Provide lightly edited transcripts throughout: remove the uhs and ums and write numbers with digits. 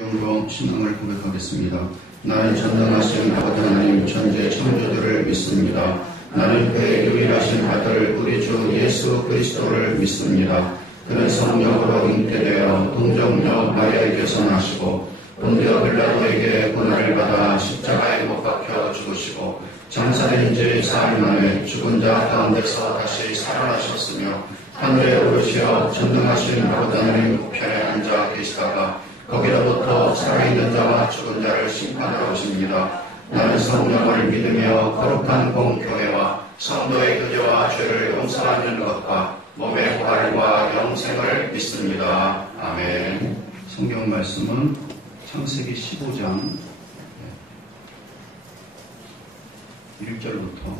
성경으로 신앙을 고백하겠습니다. 나는 전능하신 아버지 하나님 천재 창조주를 믿습니다. 나는 그의 유일하신 아들 우리 주 예수 그리스도를 믿습니다. 그는 성령으로 잉태되어 동정녀 마리아에게서 나시고 본디오 빌라도에게 고난을 받아 십자가에 못 박혀 죽으시고 장사된 지 사흘 만에 죽은 자 가운데서 다시 살아나셨으며 하늘에 오르시어 전능하신 아버지 하나님 우편에 앉아 계시다가 거기로부터 살아있는 자와 죽은 자를 심판하러 오십니다. 나는 성령을 믿으며 거룩한 공교회와 성도의 교제와 죄를 용서하는 것과 몸의 부활과 영생을 믿습니다. 아멘. 성경 말씀은 창세기 15장 1절부터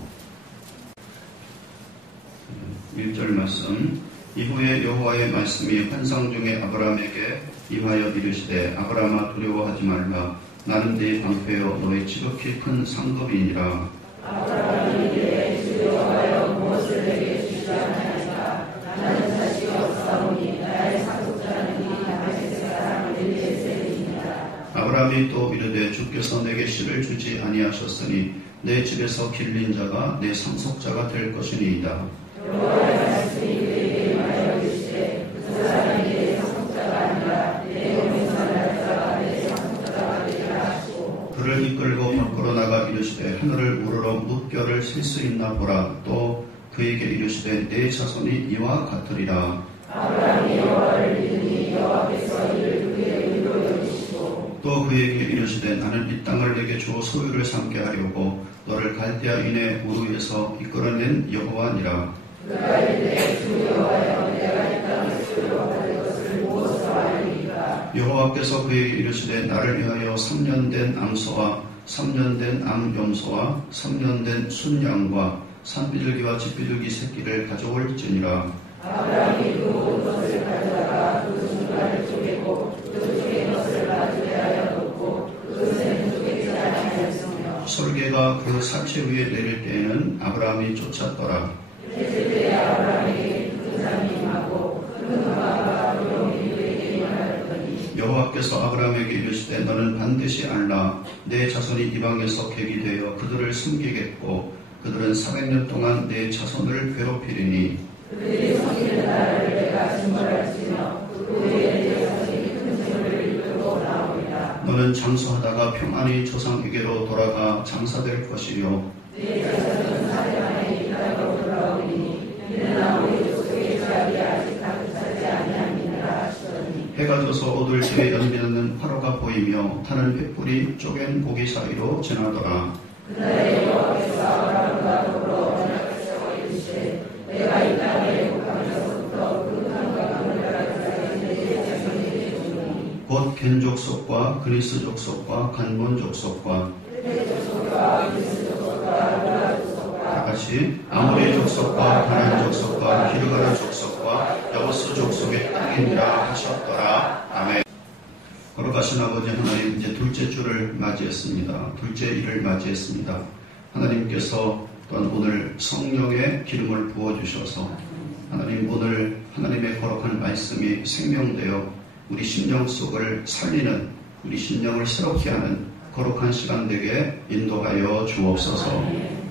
1절 말씀. 이후에 여호와의 말씀이 환상 중에 아브라함에게 임하여 이르시되 아브라함아 두려워하지 말라. 나는 네 방패여 너의 지극히 큰 상급이니라. 아브라함이 이르되 주 여호와여 무엇을 내게 주지 아니하리까. 나는 자식이 없사오니 나의 상속자는 이 다메섹 사람 엘리에셀이니라. 아브라함이 또 이르되 주께서 내게 씨를 주지 아니하셨으니 내 집에서 길린 자가 내 상속자가 될 것이니이다. 여호와의 말씀이 그에게 임하여 이르시되 그 사람이 내 상속자가 아니라 내 영생을 날 자가 내 상속자가 되리라 하시고 그를 이끌고 밖으로 나가 이르시되 하늘을 우러러 무뼈를 셀 수 있나 보라. 또 그에게 이르시되 내 자손이 이와 같으리라. 아브라함이 여호와를 믿으니 여호와께서 이를 그의 의로 여기시고 또 그에게 이르시되 나는 이 땅을 내게 주어 소유를 삼게 하려고 너를 갈대아인의 우르에서 이끌어낸 여호와니라. 그가 이르되 주 여호와여 내가 이 땅을 소유로 받을 것을 무엇으로 알리이까. 여호와께서 그에게 이르시되 나를 위하여 3년 된 암소와 3년 된 암염소와 3년 된 순양과 산비둘기와 집비둘기 새끼를 가져올지니라. 아브라함이 그 모든 것을 가져다가 그 중간을 쪼개고 그 쪼갠 것을 마주에 하여 놓고 그 샘을 쪼개지 아니하였으며 솔개가 그 사체 위에 내릴 때에는 아브라함이 쫓았더라. 그때 아브라함에게 큰 잠이 임하고 큰 음악과 두려움이 그에게 임하였더니 여호와께서 아브라함에게 이르시되 너는 반드시 알라. 내 자손이 이방에서 객이 되어 그들을 섬기겠고 그들은 400년 동안 내 자손을 괴롭히리니 그들이 섬기는 나라를 내가 징벌할지며 그 후에 내 자손이 큰 재물을 이끌고 나오리라. 너는 장수하다가 평안히 조상에게로 돌아가 장사될 것이요 내 자손은 사흘 만에 이 땅으로 돌아오리니 이는 아무리 족속의 죄악이 아직 가득하지 아니함이니라 하시더니 해가 져서 오들 집에 연비하는 화로가 보이며 타는 횃불이 쪼갠 고기 사이로 지나더라. 그날에 여호와께서 아브라함과 더불어 언약을 세워 이르시되 내가 이 땅에 복함에서부터 그 강과 그물과 같이 내 자손에게 주노니 곧 겐 족속과 그리스 족속과 간본 족속과 내 족속과 그리스 족속과 로다 족속과 다 같이 아모리 족속과 가나안 족속과 기르가르 족속과 여부스 족속의 땅이니라 하셨더라. 아멘. 거룩하신 아버지 하나님, 이제 둘째 주를 맞이했습니다. 둘째 일을 맞이했습니다. 하나님께서 또한 오늘 성령의 기름을 부어주셔서 하나님 오늘 하나님의 거룩한 말씀이 생명되어 우리 심령 속을 살리는, 우리 심령을 새롭게 하는 거룩한 시간 되게 인도하여 주옵소서.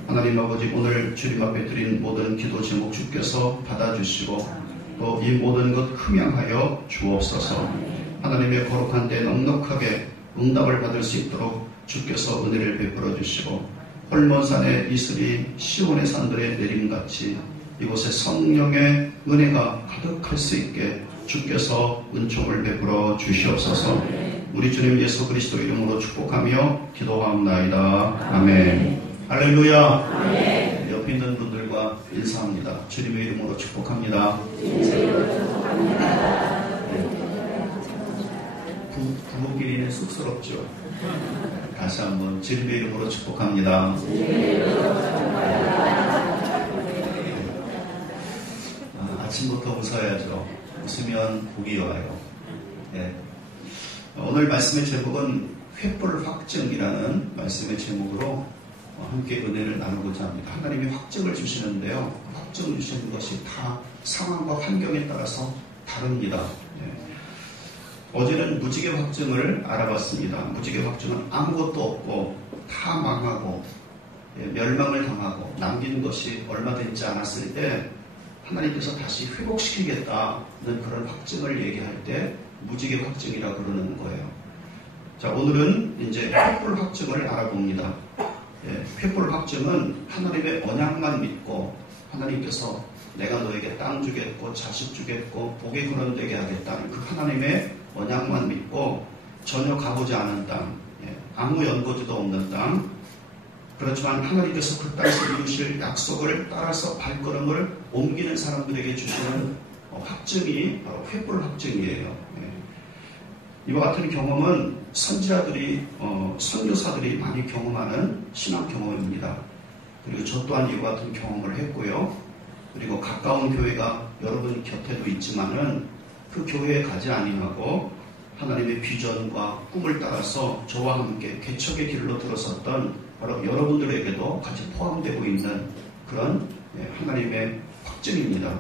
하나님 아버지, 오늘 주님 앞에 드린 모든 기도 제목 주께서 받아주시고 또 이 모든 것 흠양하여 주옵소서. 하나님의 거룩한 데 넉넉하게 응답을 받을 수 있도록 주께서 은혜를 베풀어 주시고 홀몬산의 이슬이 시온의 산들에 내림같이 이곳에 성령의 은혜가 가득할 수 있게 주께서 은총을 베풀어 주시옵소서. 우리 주님 예수 그리스도 이름으로 축복하며 기도하옵나이다. 아멘. 할렐루야. 아멘. 옆에 있는 분들과 인사합니다. 주님의 이름으로 축복합니다. 부부끼리는 쑥스럽죠. 다시 한번 주님의 이름으로 축복합니다. 아침부터 웃어야죠. 웃으면 복이 와요. 네. 오늘 말씀의 제목은 횃불 확증이라는 말씀의 제목으로 함께 은혜를 나누고자 합니다. 하나님이 확증을 주시는데요. 확증을 주시는 것이 다 상황과 환경에 따라서 다릅니다. 네. 어제는 무지개 확증을 알아봤습니다. 무지개 확증은 아무것도 없고 다 망하고 멸망을 당하고 남긴 것이 얼마 되지 않았을 때 하나님께서 다시 회복시키겠다는 그런 확증을 얘기할 때 무지개 확증이라고 그러는 거예요. 자, 오늘은 이제 횃불 확증을 알아봅니다. 횃불 확증은 하나님의 언약만 믿고 하나님께서 내가 너에게 땅 주겠고 자식 주겠고 복이 거론되게 하겠다는 그 하나님의 언약만 믿고 전혀 가보지 않은 땅, 아무 연고지도 없는 땅, 그렇지만 하나님께서 그 땅에서 이루실 약속을 따라서 발걸음을 옮기는 사람들에게 주시는 확증이 바로 횃불 확증이에요. 이와 같은 경험은 선지자들이, 선교사들이 많이 경험하는 신앙 경험입니다. 그리고 저 또한 이와 같은 경험을 했고요. 그리고 가까운 교회가 여러분 곁에도 있지만은 그 교회에 가지 아니하고 하나님의 비전과 꿈을 따라서 저와 함께 개척의 길로 들어섰던 바로 여러분들에게도 같이 포함되고 있는 그런 하나님의 확증입니다.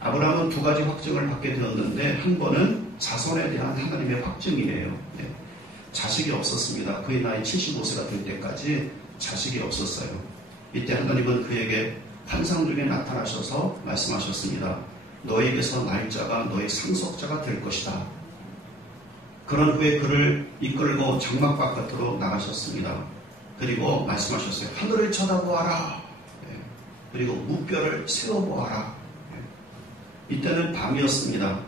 아브라함은 두 가지 확증을 받게 되었는데 한 번은 자손에 대한 하나님의 확증이에요. 자식이 없었습니다. 그의 나이 75세가 될 때까지 자식이 없었어요. 이때 하나님은 그에게 환상 중에 나타나셔서 말씀하셨습니다. 너에게서 날짜가 너의 상속자가 될 것이다. 그런 후에 그를 이끌고 장막 바깥으로 나가셨습니다. 그리고 말씀하셨어요. 하늘을 쳐다보아라. 그리고 무뼈를 세워보아라. 이때는 밤이었습니다.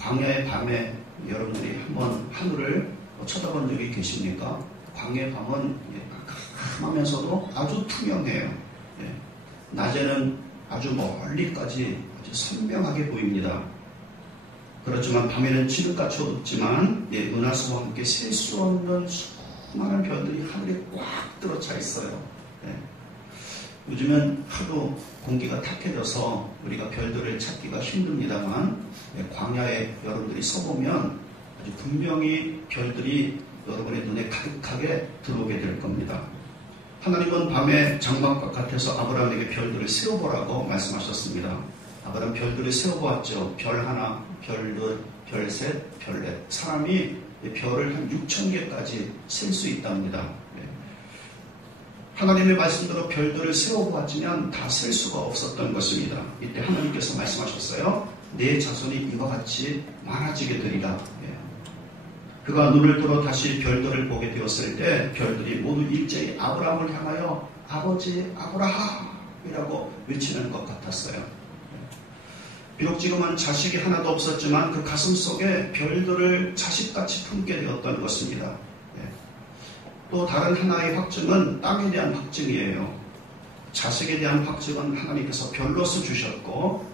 광야의 밤에 여러분들이 한번 하늘을 쳐다본 적이 계십니까? 광야의 밤은 깜깜하면서도 아주 투명해요. 낮에는 아주 멀리까지 아주 선명하게 보입니다. 그렇지만 밤에는 지름같이 어둡지만 은하수와 함께 셀 수 없는 수많은 별들이 하늘에 꽉 들어차 있어요. 요즘은 하도 공기가 탁해져서 우리가 별들을 찾기가 힘듭니다만 광야에 여러분들이 서보면 아주 분명히 별들이 여러분의 눈에 가득하게 들어오게 될 겁니다. 하나님은 밤에 장막 바깥에서 아브라함에게 별들을 세워보라고 말씀하셨습니다. 아브라함 별들을 세워보았죠. 별 하나, 별 둘, 별 셋, 별 넷. 사람이 별을 한 6,000개까지 셀 수 있답니다. 하나님의 말씀대로 별들을 세워보았지만 다 셀 수가 없었던 것입니다. 이때 하나님께서 말씀하셨어요. 내 자손이 이와 같이 많아지게 되리라. 그가 눈을 들어 다시 별들을 보게 되었을 때 별들이 모두 일제히 아브라함을 향하여 아버지 아브라함이라고 외치는 것 같았어요. 비록 지금은 자식이 하나도 없었지만 그 가슴 속에 별들을 자식같이 품게 되었던 것입니다. 또 다른 하나의 확증은 땅에 대한 확증이에요. 자식에 대한 확증은 하나님께서 별로서 주셨고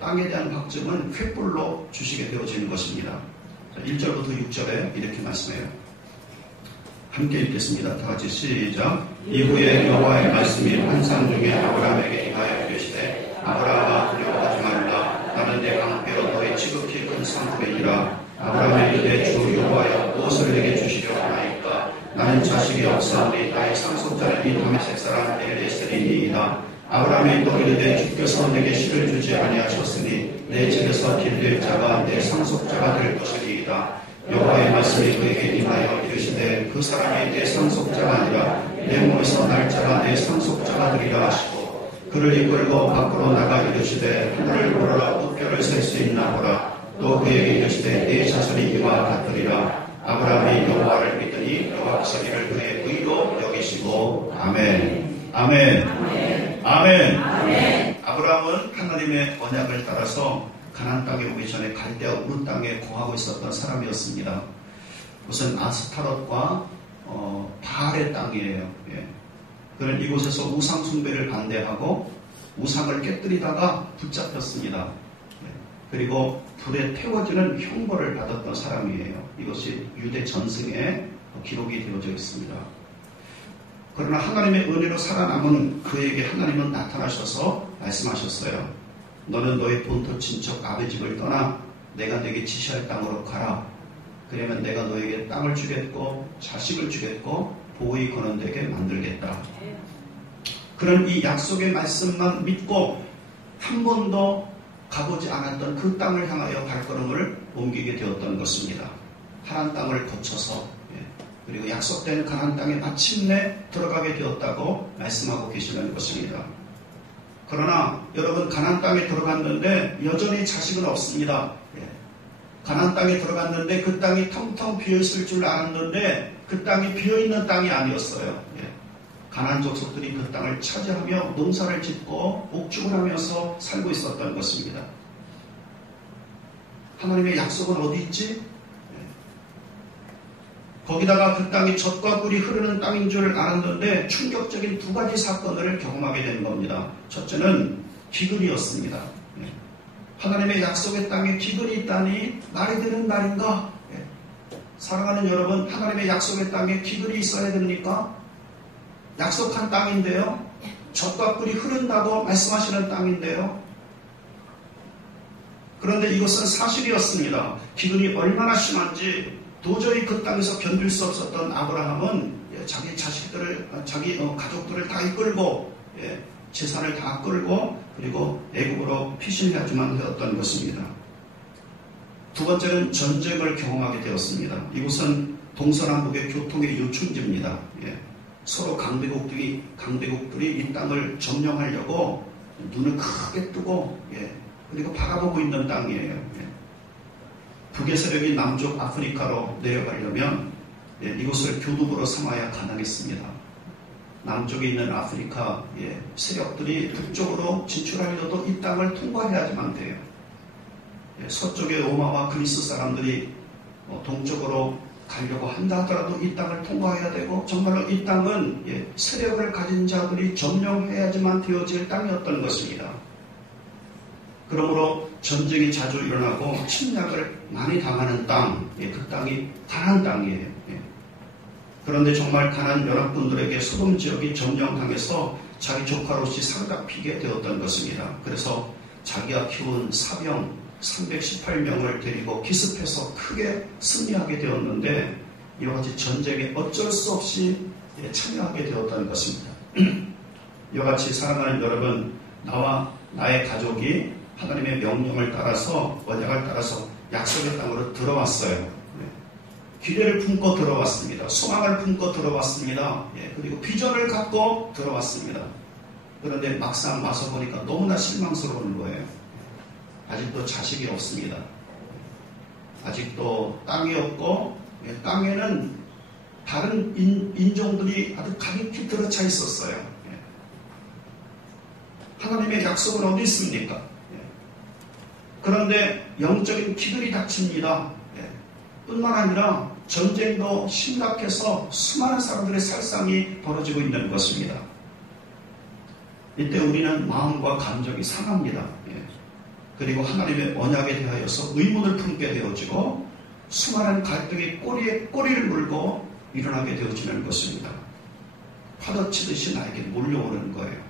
땅에 대한 확증은 횃불로 주시게 되어지는 것입니다. 1절부터 6절에 이렇게 말씀해요. 함께 읽겠습니다. 다 같이 시작. 이후에 여호와의 말씀이 환상 중에 아브라함에게 임하여 이르시되 아브라함아 두려워하지 말라. 나는 내 방패로 너의 지극히 큰 상급이니라. 아브라함이 이르되 주 여호와여 무엇을 내게 주시려 하나이까. 나는 자식이 없사오니 나의 상속자는 이 다메섹 사람 엘리에셀이니이다. 아브라함이 또 이르되 주께서 내게 씨를 주지 아니하셨으니 내 집에서 길들 자가 내 상속자가 될 것이니이다. 여호와의 말씀이 그에게 임하여 이르시되 그 사람이 내 상속자가 아니라 내 몸에서 날 자가 내 상속자가 되리라 하시고 그를 이끌고 밖으로 나가 이르시되 하늘을 보라 무뼈를 셀 수 있나 보라. 또 그에게 이르시되 내 자손이 이와 같으리라. 아브라함이 여호와를 믿더니 여호와께서 이를 그의 의로 여기시고 아멘. 아멘. 아멘. 아멘. 아브라함은 하나님의 언약을 따라서 가나안 땅에 오기 전에 갈대아 우르 땅에 거하고 있었던 사람이었습니다. 우선 아스타롯과 바알의 땅이에요. 그는 이곳에서 우상 숭배를 반대하고 우상을 깨뜨리다가 붙잡혔습니다. 그리고 불에 태워지는 형벌을 받았던 사람이에요. 이것이 유대 전승에 기록이 되어져 있습니다. 그러나 하나님의 은혜로 살아남은 그에게 하나님은 나타나셔서 말씀하셨어요. 너는 너의 본토 친척 아베 집을 떠나 내가 네게 지시할 땅으로 가라. 그러면 내가 너에게 땅을 주겠고 자식을 주겠고 복이 거론되게 만들겠다. 그런 이 약속의 말씀만 믿고 한 번도 가보지 않았던 그 땅을 향하여 발걸음을 옮기게 되었던 것입니다. 하나님 땅을 거쳐서 그리고 약속된 가나안 땅에 마침내 들어가게 되었다고 말씀하고 계시는 것입니다. 그러나 여러분 가나안 땅에 들어갔는데 여전히 자식은 없습니다. 가나안 땅에 들어갔는데 그 땅이 텅텅 비어있을 줄 알았는데 그 땅이 비어있는 땅이 아니었어요. 가나안 족속들이 그 땅을 차지하며 농사를 짓고 목축을 하면서 살고 있었던 것입니다. 하나님의 약속은 어디 있지? 거기다가 그 땅이 젖과 꿀이 흐르는 땅인 줄 알았는데 충격적인 두 가지 사건을 경험하게 된 겁니다. 첫째는 기근이었습니다. 하나님의 약속의 땅에 기근이 있다니 말이 되는 말인가? 사랑하는 여러분, 하나님의 약속의 땅에 기근이 있어야 됩니까? 약속한 땅인데요. 젖과 꿀이 흐른다고 말씀하시는 땅인데요. 그런데 이것은 사실이었습니다. 기근이 얼마나 심한지 도저히 그 땅에서 견딜 수 없었던 아브라함은 자기 자식들을, 자기 가족들을 다 이끌고 재산을 다 끌고 그리고 애국으로 피신해야지만 되었던 것입니다. 두 번째는 전쟁을 경험하게 되었습니다. 이곳은 동서남북의 교통의 요충지입니다. 서로 강대국들이 이 땅을 점령하려고 눈을 크게 뜨고 그리고 바라보고 있는 땅이에요. 북의 세력이 남쪽 아프리카로 내려가려면 이곳을 교두보로 삼아야 가능했습니다. 남쪽에 있는 아프리카 세력들이 북쪽으로 진출하려도 이 땅을 통과해야지만 돼요. 서쪽의 로마와 그리스 사람들이 동쪽으로 가려고 한다 하더라도 이 땅을 통과해야 되고 정말로 이 땅은 세력을 가진 자들이 점령해야지만 되어질 땅이었던 것입니다. 그러므로 전쟁이 자주 일어나고 침략을 많이 당하는 땅, 그 땅이 가나안 땅이에요. 그런데 정말 가나안 연합군들에게 소돔 지역이 점령당해서 자기 조카 롯이 사로잡히게 되었던 것입니다. 그래서 자기가 키운 사병 318명을 데리고 기습해서 크게 승리하게 되었는데 이와 같이 전쟁에 어쩔 수 없이 참여하게 되었던 것입니다. 이와 같이 사랑하는 여러분, 나와 나의 가족이 하나님의 명령을 따라서 언약을 따라서 약속의 땅으로 들어왔어요. 기대를 품고 들어왔습니다. 소망을 품고 들어왔습니다. 그리고 비전을 갖고 들어왔습니다. 그런데 막상 와서 보니까 너무나 실망스러운 거예요. 아직도 자식이 없습니다. 아직도 땅이 없고 땅에는 다른 인종들이 아주 가득히 들어차 있었어요. 하나님의 약속은 어디 있습니까? 그런데 영적인 기근이 닥칩니다. 뿐만 아니라 전쟁도 심각해서 수많은 사람들의 살상이 벌어지고 있는 것입니다. 이때 우리는 마음과 감정이 상합니다. 그리고 하나님의 언약에 대하여서 의문을 품게 되어지고 수많은 갈등이 꼬리에 꼬리를 물고 일어나게 되어지는 것입니다. 파도치듯이 나에게 몰려오는 거예요.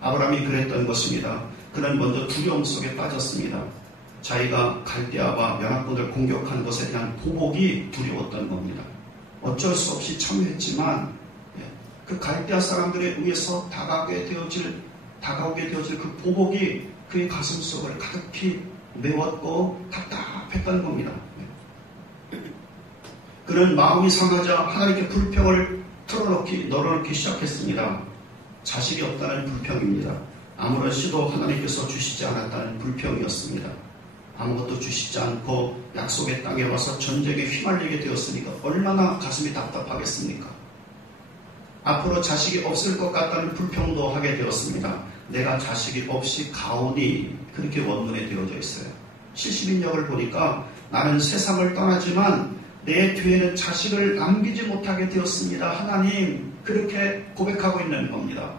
아브라함이 그랬던 것입니다. 그는 먼저 두려움 속에 빠졌습니다. 자기가 갈대아와 연합군을 공격한 것에 대한 보복이 두려웠던 겁니다. 어쩔 수 없이 참여했지만 그 갈대아 사람들에 의해서 다가오게 되어질 그 보복이 그의 가슴 속을 가득히 메웠고 답답했던 겁니다. 그는 마음이 상하자 하나님께 불평을 널어놓기 시작했습니다. 자식이 없다는 불평입니다. 아무런 시도 하나님께서 주시지 않았다는 불평이었습니다. 아무것도 주시지 않고 약속의 땅에 와서 전쟁에 휘말리게 되었으니까 얼마나 가슴이 답답하겠습니까? 앞으로 자식이 없을 것 같다는 불평도 하게 되었습니다. 내가 자식이 없이 가오니 그렇게 원문에 되어져 있어요. 70인역을 보니까 나는 세상을 떠나지만 내 뒤에는 자식을 남기지 못하게 되었습니다. 하나님, 그렇게 고백하고 있는 겁니다.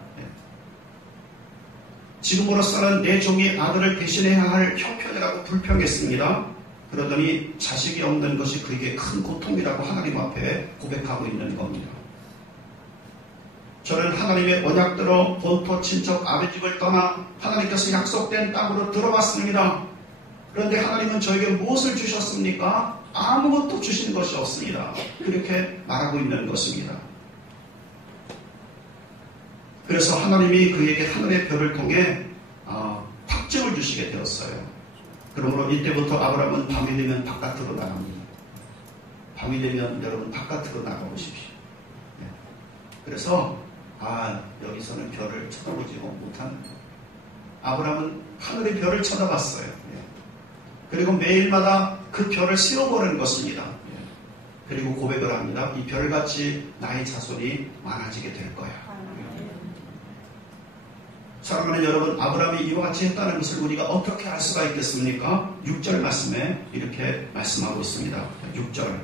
지금으로서는 내 종이 아들을 대신해야 할 형편이라고 불평했습니다. 그러더니 자식이 없는 것이 그에게 큰 고통이라고 하나님 앞에 고백하고 있는 겁니다. 저는 하나님의 언약대로 본토 친척 아비 집을 떠나 하나님께서 약속된 땅으로 들어왔습니다. 그런데 하나님은 저에게 무엇을 주셨습니까? 아무것도 주신 것이 없습니다. 그렇게 말하고 있는 것입니다. 그래서 하나님이 그에게 하늘의 별을 통해 확증을 주시게 되었어요. 그러므로 이때부터 아브라함은 밤이 되면 바깥으로 나갑니다. 밤이 되면 여러분 바깥으로 나가보십시오. 그래서 여기서는 별을 쳐다보지 못하는 거예요. 아브라함은 하늘의 별을 쳐다봤어요. 그리고 매일마다 그 별을 세어보는 것입니다. 그리고 고백을 합니다. 이 별같이 나의 자손이 많아지게 될 거야. 사랑하는 여러분, 아브라함이 이와 같이 했다는 것을 우리가 어떻게 알 수가 있겠습니까? 6절 말씀에 이렇게 말씀하고 있습니다. 6절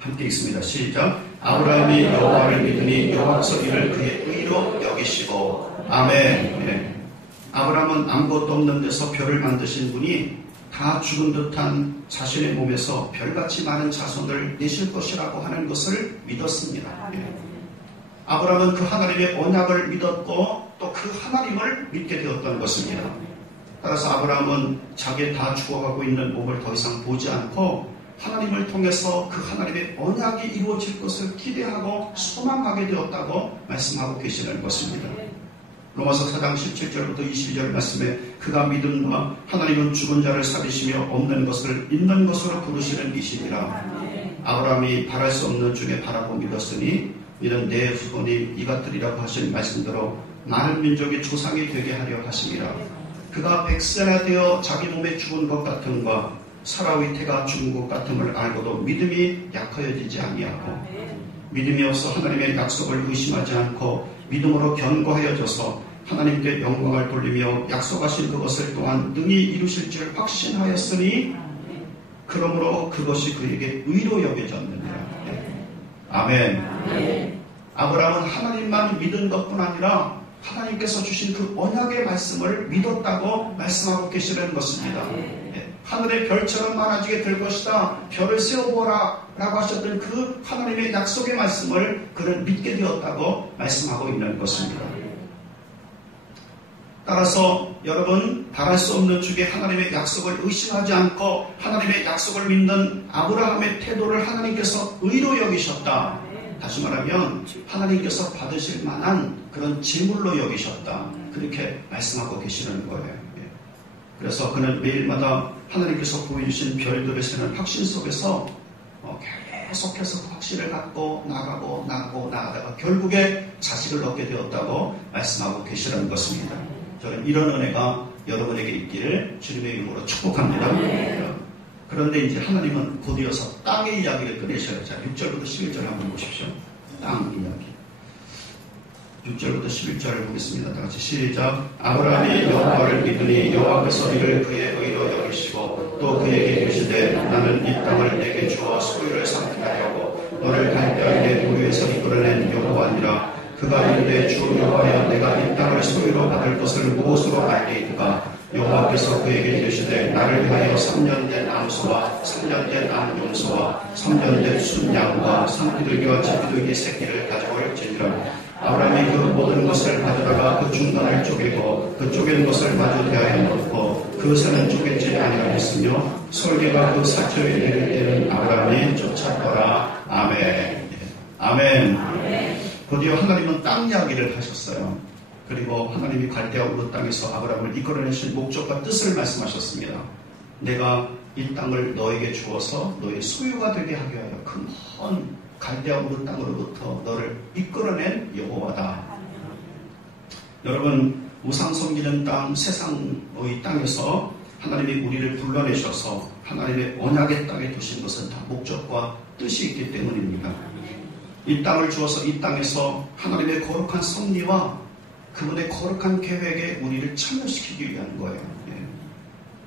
함께 읽습니다. 시작. 아브라함이 여호와를 믿으니 여호와께서 이를 그의 의로 여기시고. 아멘. 아브라함은 아무것도 없는 데서 별을 만드신 분이 다 죽은 듯한 자신의 몸에서 별같이 많은 자손을 내실 것이라고 하는 것을 믿었습니다. 아브라함은 그 하나님의 언약을 믿었고 또 그 하나님을 믿게 되었던 것입니다. 따라서 아브라함은 자기 다 죽어가고 있는 몸을 더 이상 보지 않고 하나님을 통해서 그 하나님의 언약이 이루어질 것을 기대하고 소망하게 되었다고 말씀하고 계시는 것입니다. 로마서 4장 17절부터 22절 말씀에 그가 믿음과 하나님은 죽은 자를 살리시며 없는 것을 있는 것으로 부르시는 이시니라. 아브라함이 바랄 수 없는 중에 바라고 믿었으니 이는 내 후손이 이같으리라고 하신 말씀대로 많은 민족의 조상이 되게 하려 하심이라. 그가 100세나 되어 자기 몸에 죽은 것 같음과 사라의 태가 죽은 것 같음을 알고도 믿음이 약하여지지 아니하고 믿음이 없어 하나님의 약속을 의심하지 않고 믿음으로 견고하여져서 하나님께 영광을 돌리며 약속하신 그것을 또한 능히 이루실 줄 확신하였으니 그러므로 그것이 그에게 의로 여겨졌느니라. 아멘. 아브라함은 하나님만 믿은 것뿐 아니라 하나님께서 주신 그 언약의 말씀을 믿었다고 말씀하고 계시는 것입니다. 하늘의 별처럼 많아지게 될 것이다. 별을 세워보라 라고 하셨던 그 하나님의 약속의 말씀을 그는 믿게 되었다고 말씀하고 있는 것입니다. 따라서 여러분, 바랄 수 없는 주께 하나님의 약속을 의심하지 않고 하나님의 약속을 믿는 아브라함의 태도를 하나님께서 의로 여기셨다. 다시 말하면 하나님께서 받으실 만한 그런 제물로 여기셨다. 그렇게 말씀하고 계시는 거예요. 그래서 그는 매일마다 하나님께서 보여주신 별들을 세는 확신 속에서 계속해서 그 확신을 갖고 나가다가 결국에 자식을 얻게 되었다고 말씀하고 계시는 것입니다. 저는 이런 은혜가 여러분에게 있기를 주님의 이름으로 축복합니다. 그런데 이제 하나님은 곧이어서 땅의 이야기를 꺼내셔야. 자, 6절부터 11절 한번 보십시오. 땅 이야기. 6절부터 11절을 보겠습니다. 다 같이 시작. 아브라함이 여호와를 믿으니 여호와께서 이를 그의 의로 여기시고 또 그에게 이르시되 나는 이 땅을 내게 주어 소유를 삼게 하려고 너를 갈대아인의 우리에서 이끌어낸 여호와니라. 그가 이르되 주 여호와여 내가 이 땅을 소유로 받을 것을 무엇으로 알리이까. 여호와께서 그에게 이르시되 나를 위하여 3년 된 암소와 3년 된 암염소와 3년 된 순양과 산비둘기와 제비둘기 새끼를 가져올지니라. 아브라함이 그 모든 것을 가져다가 그 중간을 쪼개고 그 쪼갠 것을 마주 대하여 놓고 그 새는 쪼개지 아니하였으며 솔개가 그 사초에 내릴 때는 아브라함이 쫓았더라. 아멘. 아멘. 곧이어 하나님은 땅 이야기를 하셨어요. 그리고 하나님이 갈대아 우르 땅에서 아브라함을 이끌어내신 목적과 뜻을 말씀하셨습니다. 내가 이 땅을 너에게 주어서 너의 소유가 되게 하게 하여 큰 갈대아 우르 땅으로부터 너를 이끌어낸 여호와다. 여러분, 우상 섬기는 땅, 세상의 땅에서 하나님이 우리를 불러내셔서 하나님의 언약의 땅에 두신 것은 다 목적과 뜻이 있기 때문입니다. 이 땅을 주어서 이 땅에서 하나님의 거룩한 섭리와 그분의 거룩한 계획에 우리를 참여시키기 위한 거예요.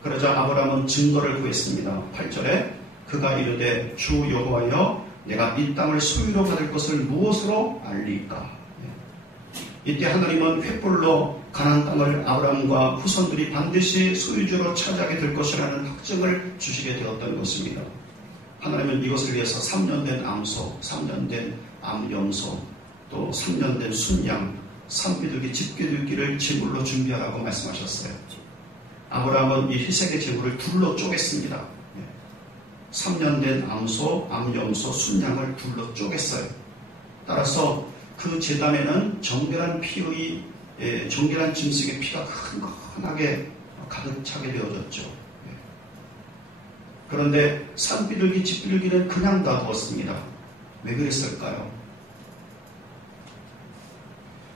그러자 아브라함은 증거를 구했습니다. 8절에 그가 이르되 주 여호와여 내가 이 땅을 소유로 받을 것을 무엇으로 알리까. 이때 하나님은 횃불로 가나안 땅을 아브라함과 후손들이 반드시 소유주로 차지하게 될 것이라는 확증을 주시게 되었던 것입니다. 하나님은 이것을 위해서 3년 된 암소, 3년 된 암염소, 또 3년 된 순양, 산비둘기, 집비둘기를 제물로 준비하라고 말씀하셨어요. 아브라함은 이 희생의 제물을 둘로 쪼갰습니다. 3년 된 암소, 암염소, 순양을 둘로 쪼갰어요. 따라서 그 제단에는 정결한 피의, 정결한 짐승의 피가 흔하게 가득 차게 되어졌죠. 그런데 산비둘기, 집비둘기는 그냥 놔두었습니다. 왜 그랬을까요?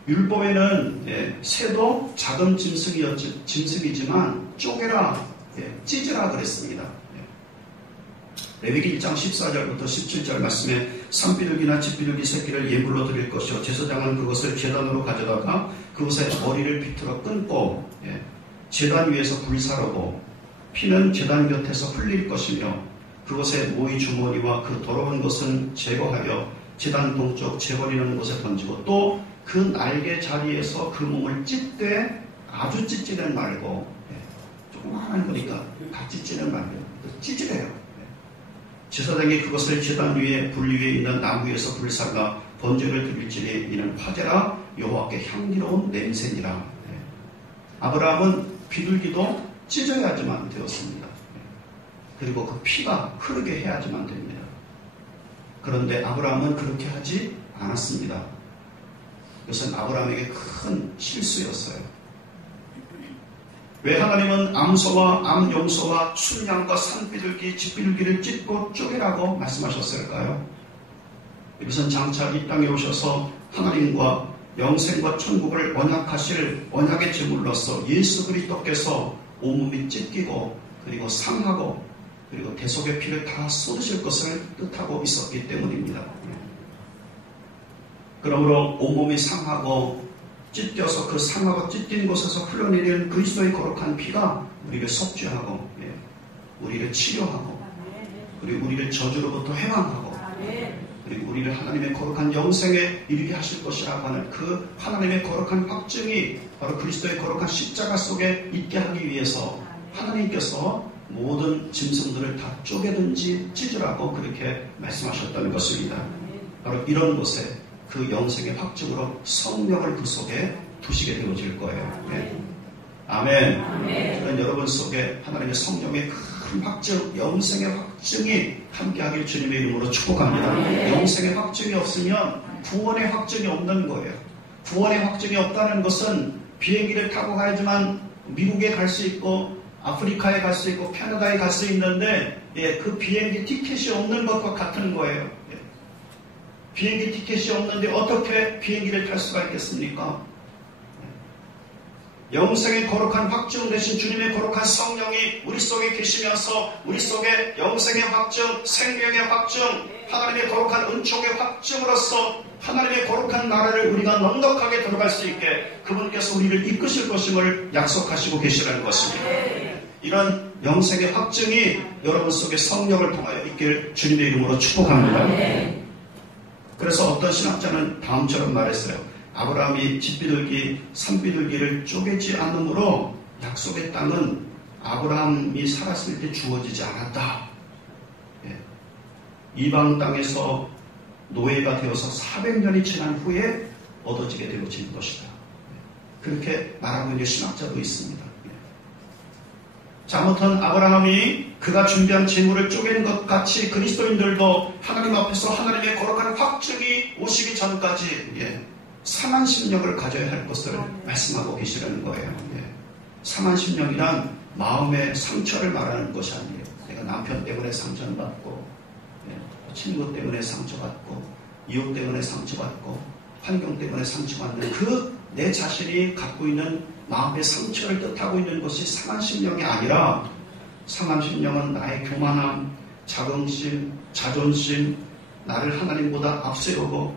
율법에는 새도 작은 짐승이지만 쪼개라, 찢으라 그랬습니다. 레위기 1장 14절부터 17절 말씀에 산비둘기나 집비둘기 새끼를 예물로 드릴 것이요 제사장은 그것을 제단으로 가져다가 그것의 머리를 비틀어 끊고 제단 위에서 불사르고 피는 제단 곁에서 흘릴 것이며 그것의 모이 주머니와 그 더러운 것은 제거하여 제단 동쪽 재버리는 곳에 던지고 또 그 날개 자리에서 그 몸을 찢되 아주 찢지는 말고 조그마한 거니까 다 찢지는 말고 찢으래요. 제사장이 그것을 제단 위에 불 위에 있는 나무 위에서 불사가 번제를 드릴지니 이는 화제라 여호와께 향기로운 냄새니라. 아브라함은 비둘기도 찢어야지만 되었습니다. 그리고 그 피가 흐르게 해야지만 됩니다. 그런데 아브라함은 그렇게 하지 않았습니다. 이것은 아브라함에게 큰 실수였어요. 왜 하나님은 암소와 암용소와 순양과 산비둘기, 집비둘기를 찢고 쪼개라고 말씀하셨을까요? 이것은 장차 이 땅에 오셔서 하나님과 영생과 천국을 언약하실 언약의 제물로서 예수 그리스도께서 온몸이 찢기고 그리고 상하고 그리고 대속의 피를 다 쏟으실 것을 뜻하고 있었기 때문입니다. 그러므로 온몸이 상하고 찢겨서 그 상하고 찢긴 곳에서 흘러내리는 그리스도의 거룩한 피가 우리를 속죄하고 우리를 치료하고 그리고 우리를 저주로부터 해방하고 그리고 우리를 하나님의 거룩한 영생에 이르게 하실 것이라고 하는 그 하나님의 거룩한 확증이 바로 그리스도의 거룩한 십자가 속에 있게 하기 위해서 하나님께서 모든 짐승들을 다 쪼개든지 찢으라고 그렇게 말씀하셨다는 것입니다. 바로 이런 곳에 그 영생의 확증으로 성령을 그 속에 두시게 되어질 거예요. 아멘. 그런 여러분 속에 하나님의 성령의 큰 확증, 영생의 확증이 함께하길 주님의 이름으로 축복합니다. 영생의 확증이 없으면 구원의 확증이 없는 거예요. 구원의 확증이 없다는 것은 비행기를 타고 가야지만 미국에 갈 수 있고 아프리카에 갈 수 있고 캐나다에 갈 수 있는데 그 비행기 티켓이 없는 것과 같은 거예요. 비행기 티켓이 없는데 어떻게 비행기를 탈 수가 있겠습니까? 영생의 거룩한 확증 대신 주님의 거룩한 성령이 우리 속에 계시면서 우리 속에 영생의 확증, 생명의 확증, 하나님의 거룩한 은총의 확증으로서 하나님의 거룩한 나라를 우리가 넉넉하게 들어갈 수 있게 그분께서 우리를 이끄실 것임을 약속하시고 계시라는 것입니다. 이런 영생의 확증이 여러분 속에 성령을 통하여 있길 주님의 이름으로 축복합니다. 그래서 어떤 신학자는 다음처럼 말했어요. 아브라함이 집비둘기, 산비둘기를 쪼개지 않으므로 약속의 땅은 아브라함이 살았을 때 주어지지 않았다. 이방 땅에서 노예가 되어서 400년이 지난 후에 얻어지게 되어진 것이다. 그렇게 말하고 있는 신학자도 있습니다. 자, 아무튼 아브라함이 그가 준비한 재물을 쪼개는 것 같이 그리스도인들도 하나님 앞에서 하나님의 거룩한 확증이 오시기 전까지 상한 심령을 가져야 할 것을 말씀하고 계시라는 거예요. 상한 심령이란 마음의 상처를 말하는 것이 아니에요. 내가 남편 때문에 상처를 받고 친구 때문에 상처받고 이웃 때문에 상처받고 환경 때문에 상처받는 그 내 자신이 갖고 있는 마음의 상처를 뜻하고 있는 것이 상한 심령이 아니라 상한 심령은 나의 교만함, 자긍심, 자존심, 나를 하나님보다 앞세우고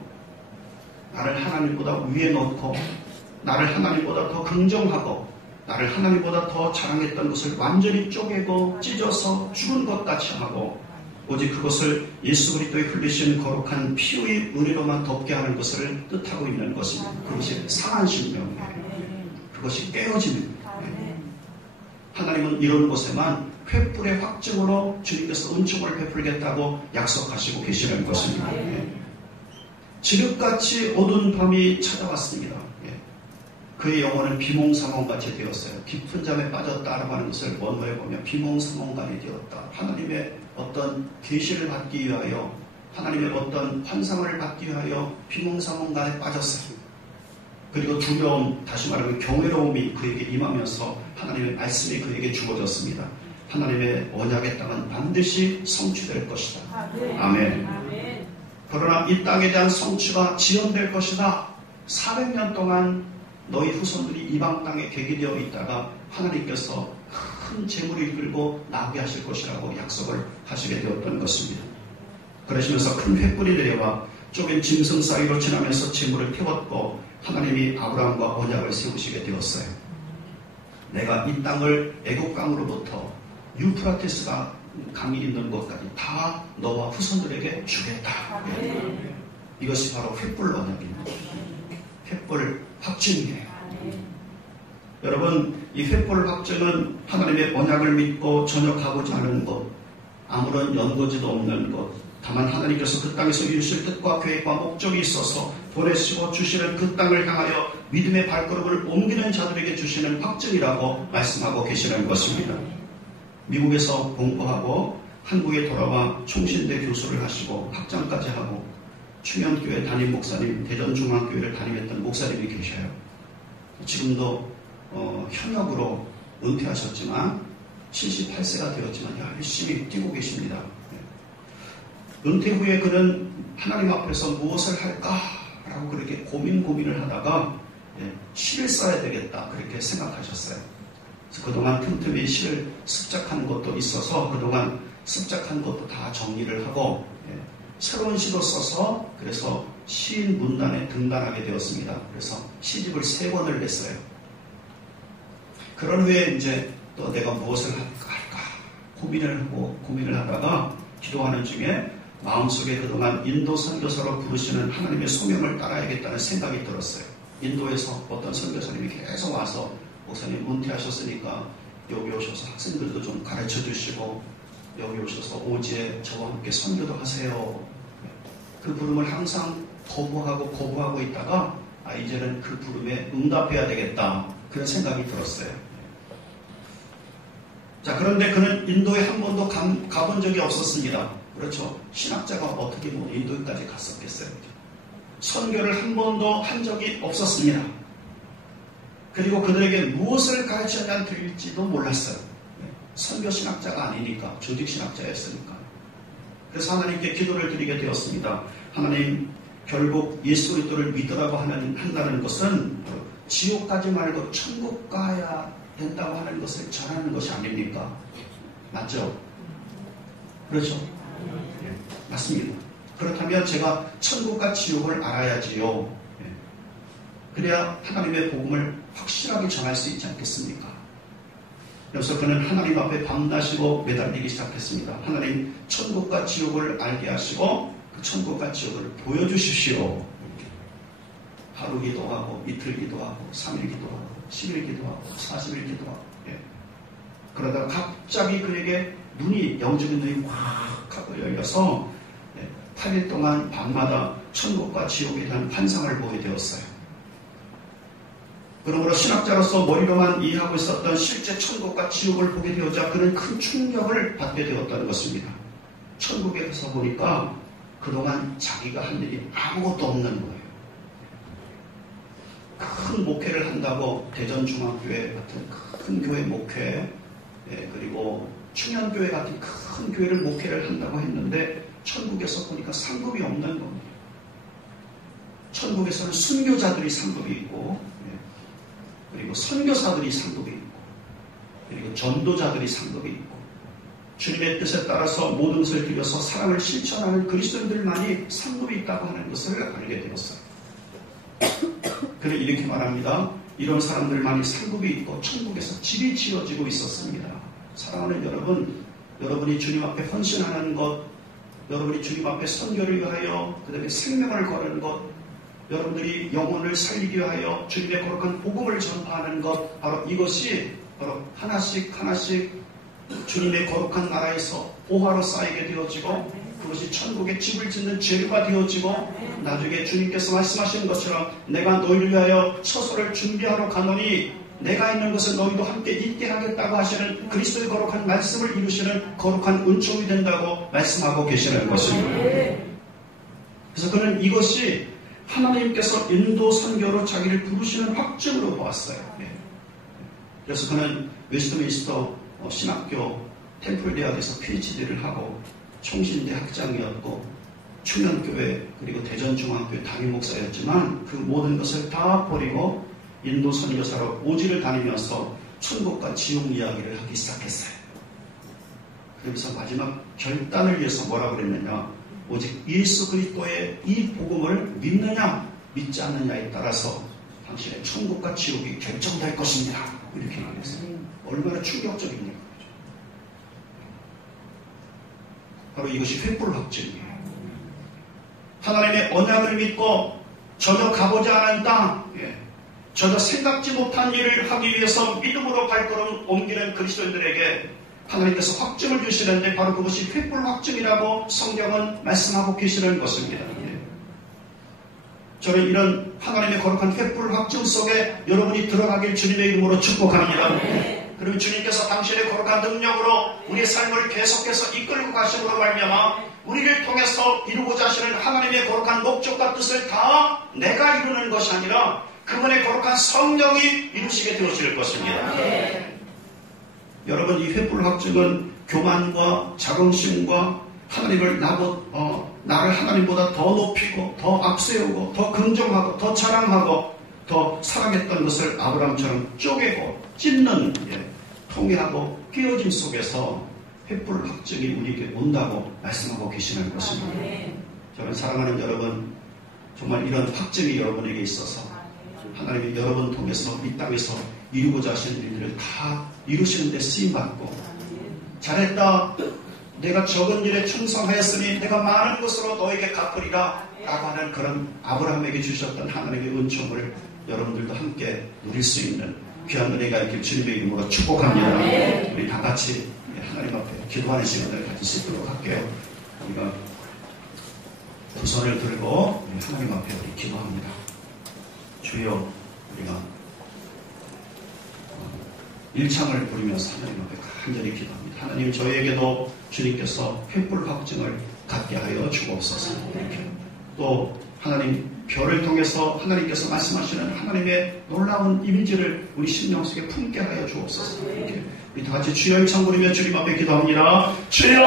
나를 하나님보다 위에 놓고 나를 하나님보다 더 긍정하고 나를 하나님보다 더 자랑했던 것을 완전히 쪼개고 찢어서 죽은 것 같이 하고 오직 그것을 예수 그리스도의 흘리신 거룩한 피의 은혜로만 덮게 하는 것을 뜻하고 있는 것입니다. 그것이 상한 심령이에요. 그것이 깨어집니다. 하나님은 이런 곳에만 횃불의 확증으로 주님께서 은총을 베풀겠다고 약속하시고 계시는 것입니다. 지륵같이 어두운 밤이 찾아왔습니다. 그의 영혼은 비몽사몽같이 되었어요. 깊은 잠에 빠졌다라고 하는 것을 원어에 보면 비몽사몽간이 되었다. 하나님의 어떤 계시를 받기 위하여 하나님의 어떤 환상을 받기 위하여 비몽사몽간에 빠졌어요. 그리고 두려움, 다시 말하면 경외로움이 그에게 임하면서 하나님의 말씀이 그에게 주어졌습니다. 하나님의 언약의 땅은 반드시 성취될 것이다. 아멘. 그러나 이 땅에 대한 성취가 지연될 것이다. 400년 동안 너희 후손들이 이방 땅에 객이되어 있다가 하나님께서 큰 재물을 이끌고 나오게 하실 것이라고 약속을 하시게 되었던 것입니다. 그러시면서 큰 횃불이 내려와 쪼갠 짐승 사이로 지나면서 재물을 태웠고 하나님이 아브라함과 언약을 세우시게 되었어요. 내가 이 땅을 애국 강으로부터 유프라테스가 강이 있는 곳까지 다 너와 후손들에게 주겠다. 이것이 바로 횃불 언약입니다. 횃불 확증이에요. 여러분, 이 횃불 확증은 하나님의 언약을 믿고 전혀 가보지 않은 것, 아무런 연고지도 없는 것, 다만 하나님께서 그 땅에서 이루실 뜻과 계획과 목적이 있어서 보내시고 주시는 그 땅을 향하여 믿음의 발걸음을 옮기는 자들에게 주시는 확증이라고 말씀하고 계시는 것입니다. 미국에서 공부하고 한국에 돌아와 총신대 교수를 하시고 학장까지 하고 충현교회 담임 목사님, 대전중앙교회를 담임했던 목사님이 계셔요. 지금도 현역으로 은퇴하셨지만 78세가 되었지만 열심히 뛰고 계십니다. 은퇴 후에 그는 하나님 앞에서 무엇을 할까라고 그렇게 고민을 하다가 시를 써야 되겠다 그렇게 생각하셨어요. 그래서 그동안 틈틈이 시를 습작한 것도 있어서 그동안 습작한 것도 다 정리를 하고 새로운 시도 써서 그래서 시인 문단에 등단하게 되었습니다. 그래서 시집을 3권을 냈어요. 그런 후에 이제 또 내가 무엇을 할까 고민을 하다가 기도하는 중에 마음속에 그동안 인도 선교사로 부르시는 하나님의 소명을 따라야겠다는 생각이 들었어요. 인도에서 어떤 선교사님이 계속 와서 목사님 은퇴하셨으니까 여기 오셔서 학생들도 좀 가르쳐 주시고 여기 오셔서 오지에 저와 함께 선교도 하세요. 그 부름을 항상 거부하고 있다가 이제는 그 부름에 응답해야 되겠다 그런 생각이 들었어요. 자, 그런데 그는 인도에 한 번도 가본 적이 없었습니다. 그렇죠. 신학자가 어떻게 인도에까지 갔었겠어요. 선교를 한 번도 한 적이 없었습니다. 그리고 그들에게 무엇을 가르쳐야 될지도 몰랐어요. 선교 신학자가 아니니까, 조직 신학자였으니까. 그래서 하나님께 기도를 드리게 되었습니다. 하나님, 결국 예수 그리스도를 믿으라고 한다는 것은 지옥 가지 말고 천국 가야 된다고 하는 것을 전하는 것이 아닙니까? 맞죠? 그렇죠? 네, 맞습니다. 그렇다면 제가 천국과 지옥을 알아야지요. 네. 그래야 하나님의 복음을 확실하게 전할 수 있지 않겠습니까? 그래서 그는 하나님 앞에 밤낮이고 매달리기 시작했습니다. 하나님, 천국과 지옥을 알게 하시고 그 천국과 지옥을 보여주십시오. 하루 기도하고 이틀 기도하고 3일 기도하고 10일 기도하고 40일 기도하고 그러다가 갑자기 그에게 영적인 눈이 확 하고 열려서 8일 동안 밤마다 천국과 지옥에 대한 환상을 보게 되었어요. 그러므로 신학자로서 머리로만 이해하고 있었던 실제 천국과 지옥을 보게 되었자 그는 큰 충격을 받게 되었다는 것입니다. 천국에 가서 보니까 그동안 자기가 한 일이 아무것도 없는 거예요. 큰 목회를 한다고 대전중앙교회 같은 큰 교회 목회, 그리고 충현교회 같은 큰 교회를 목회를 한다고 했는데 천국에서 보니까 상급이 없는 겁니다. 천국에서는 순교자들이 상급이 있고 그리고 선교사들이 상급이 있고 그리고 전도자들이 상급이 있고 주님의 뜻에 따라서 모든 것을 드려서 사랑을 실천하는 그리스도인들만이 상급이 있다고 하는 것을 알게 되었어요. 그래 이렇게 말합니다. 이런 사람들만이 상급이 있고 천국에서 집이 지어지고 있었습니다. 사랑하는 여러분, 여러분이 주님 앞에 헌신하는 것, 여러분이 주님 앞에 선교를 위하여 그 다음에 생명을 거는 것, 여러분들이 영혼을 살리기 위하여 주님의 거룩한 복음을 전파하는 것, 바로 이것이 바로 하나씩 주님의 거룩한 나라에서 보화로 쌓이게 되어지고 그것이 천국에 집을 짓는 재료가 되어지고 나중에 주님께서 말씀하시는 것처럼 내가 너희를 위하여 처소를 준비하러 가노니 내가 있는 것은 너희도 함께 있게 하겠다고 하시는 그리스도의 거룩한 말씀을 이루시는 거룩한 은총이 된다고 말씀하고 계시는 것입니다. 그래서 그는 이것이 하나님께서 인도 선교로 자기를 부르시는 확증으로 보았어요. 예. 그래서 그는 웨스트민스터 신학교 템플 대학에서 PhD를 하고 총신대 학장이었고 충현교회 그리고 대전중앙교회 담임 목사였지만 그 모든 것을 다 버리고 인도 선교사로 오지를 다니면서 천국과 지옥 이야기를 하기 시작했어요. 그러면서 마지막 결단을 위해서 뭐라고 그랬느냐, 오직 예수 그리스도의 이 복음을 믿느냐 믿지 않느냐에 따라서 당신의 천국과 지옥이 결정될 것입니다. 이렇게 말했어요. 얼마나 충격적입니까? 바로 이것이 횃불 확증이에요. 하나님의 언약을 믿고 전혀 가보지 않은 땅, 전혀 생각지 못한 일을 하기 위해서 믿음으로 발걸음 옮기는 그리스도인들에게 하나님께서 확증을 주시는데 바로 그것이 횃불 확증이라고 성경은 말씀하고 계시는 것입니다. 저는 이런 하나님의 거룩한 횃불 확증 속에 여러분이 들어가길 주님의 이름으로 축복합니다. 그리고 주님께서 당신의 거룩한 능력으로 우리의 삶을 계속해서 이끌고 가심으로 말미암아 우리를 통해서 이루고자 하시는 하나님의 거룩한 목적과 뜻을 다 내가 이루는 것이 아니라 그분의 거룩한 성령이 이루시게 되어질 것입니다. 여러분, 이 횃불 확증은 교만과 자긍심과 하나님을 나를 하나님보다 더 높이고 더 앞세우고 더 긍정하고 더 자랑하고 더 사랑했던 것을 아브라함처럼 쪼개고 찢는 통회하고 깨어짐 속에서 횃불 확증이 우리에게 온다고 말씀하고 계시는 것입니다. 저는 사랑하는 여러분, 정말 이런 확증이 여러분에게 있어서 하나님이 여러분 통해서 이 땅에서 이루고자 하시는 일들을 다 이루시는 데 쓰임받고, 잘했다, 내가 적은 일에 충성하였으니 내가 많은 것으로 너에게 갚으리라 라고 하는 그런 아브라함에게 주셨던 하나님의 은총을 여러분들도 함께 누릴 수 있는 귀한 은혜가 있길 주님의 이름으로 축복합니다. 우리 다 같이 하나님 앞에 기도하는 시간을 가질 수 있도록 할게요. 우리가 두 손을 들고 하나님 앞에 우리 기도합니다. 주여, 우리가 일창을 부리면서 하나님 앞에 간절히 기도합니다. 하나님, 저희에게도 주님께서 횃불 확증을 갖게 하여 주옵소서. 또 하나님, 별을 통해서 하나님께서 말씀하시는 하나님의 놀라운 이미지를 우리 심령 속에 품게 하여 주옵소서. 우리 다 같이 주여 일창 부리며 주님 앞에 기도합니다. 주여!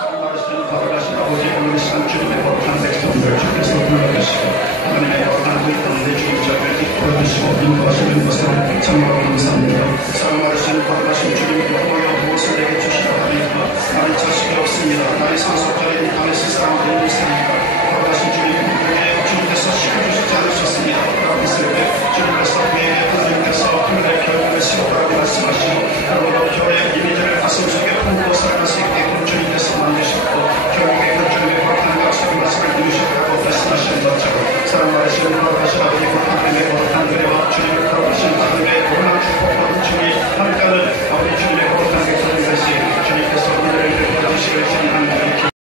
사랑 받으시는 거룩하신 아버지, 오늘 시간 주님의 거룩한 백성들 주께서 불러주시고 하나님의 거룩한 그 가운데 주님 저를 이끌어주시고 인도하시는 것을 참으로 감사합니다. 사랑 받으시는 거룩하신 주님의 모여 무엇을 내게 주시라고 하니까 나는 자식이 없습니다. 나의 상속자인 나의 세상을 내는 삶이다. 거룩하신 주님의 공부에 주님께서 시켜주시지 않으셨습니다. 그랬을 때 주님께서 그에게 하나님께서 하늘의 결국을 세우라고 말씀하시고 그리고 교회의 이미지를 가슴속에 품고 살아갈 수 있게끔 주님께서 만드셨고 결국에 그 주님의 거룩한 약속의 말씀을 이루셨다고 말씀하시는 것처럼 사랑 받으시는 거룩하신 아버지